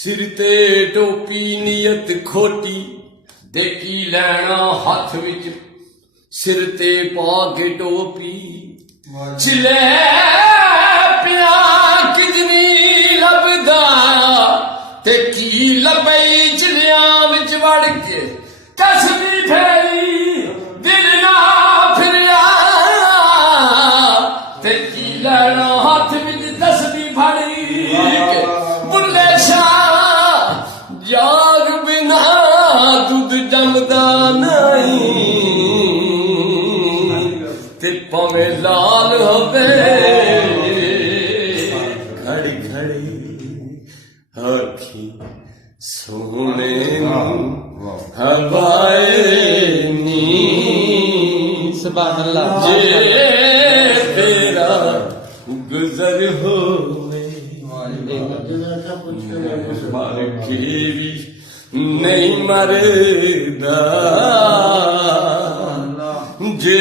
सिर ते टोपी नीयत खोटी दे की लैना हथ विच सिर ते पा के टोपी चिले पिया किजनी लभदा ते की लबई चिलिया विच वड़ के कसमी फेरी दिल ना फिरया ते की लैना हथ विच तस्बी फड़ी के बुल्ले शाह जाग बिना दूध जमदा नहीं ते पवे लाल होवे खड़ी खड़ी आखी सोने हवाए नी सुभान अल्लाह जे तेरा गुजर होवे मर के भी नहीं मरदा जे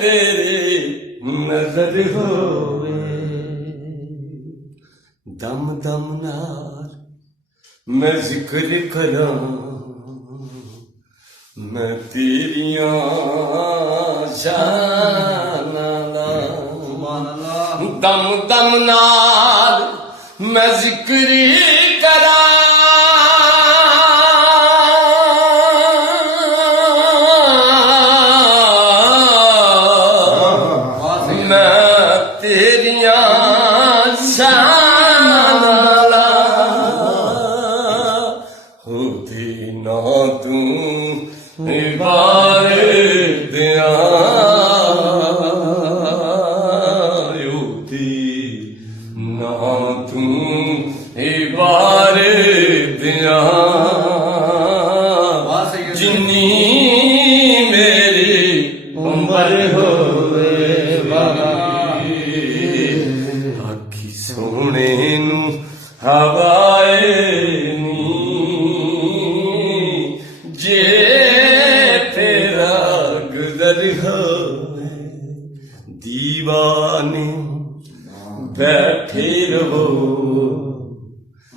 तेरे नजर होवे दम दम नाल मैं जिक्र करा मैं तेरियां शानां दा दम दम नाल मैं जिक्र करा जिन्नी मेरी उम्र होवे आखी सोने नू हवाए नी जे तेरा गुजर होवे दीवाने बैठे रहो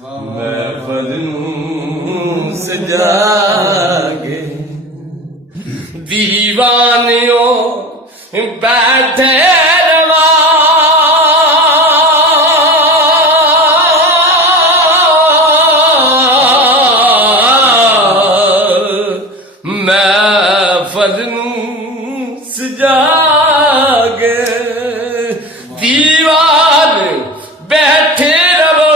मैं फलूं सजागे दीवानियों बैठे रवा मैं फलूं सजागे दीवान बैठे रहो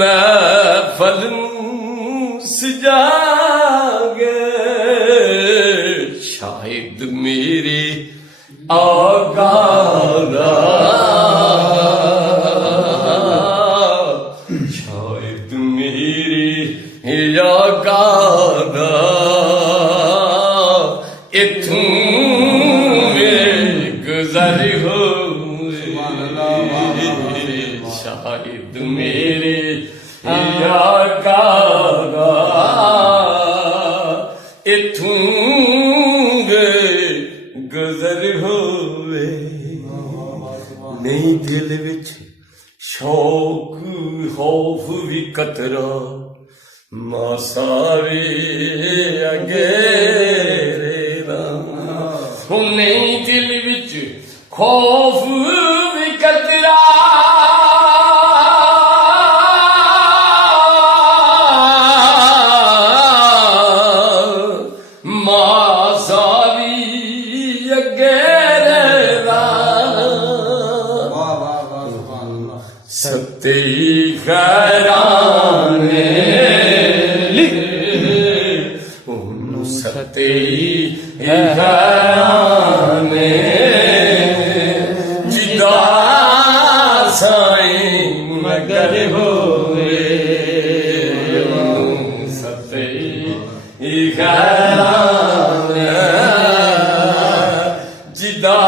मैं फलूं सजागे शायद मेरे आगादा शायद मेरे आगादा इथूं गुजर हो शायद मेरे आगादा इथूं गुजर होवे नहीं दिल विच शौक खौफ भी कतरा मासारे अगेरे नहीं दिल विच खौफ भी कतरा सत्ते घराने सत्ते घराने जिदा साईं मगर होए सत्ते घराने जिदा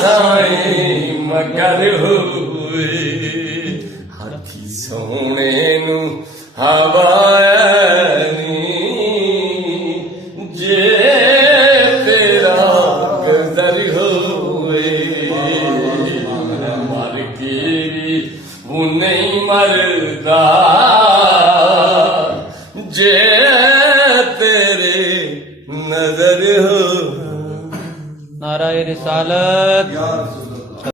साईं मगर होए हाथी सोने मैनू हवानी जे तेरा गदर होए मर के भी वो नहीं मरदा जे तेरे नजर हो नाराय रिसालत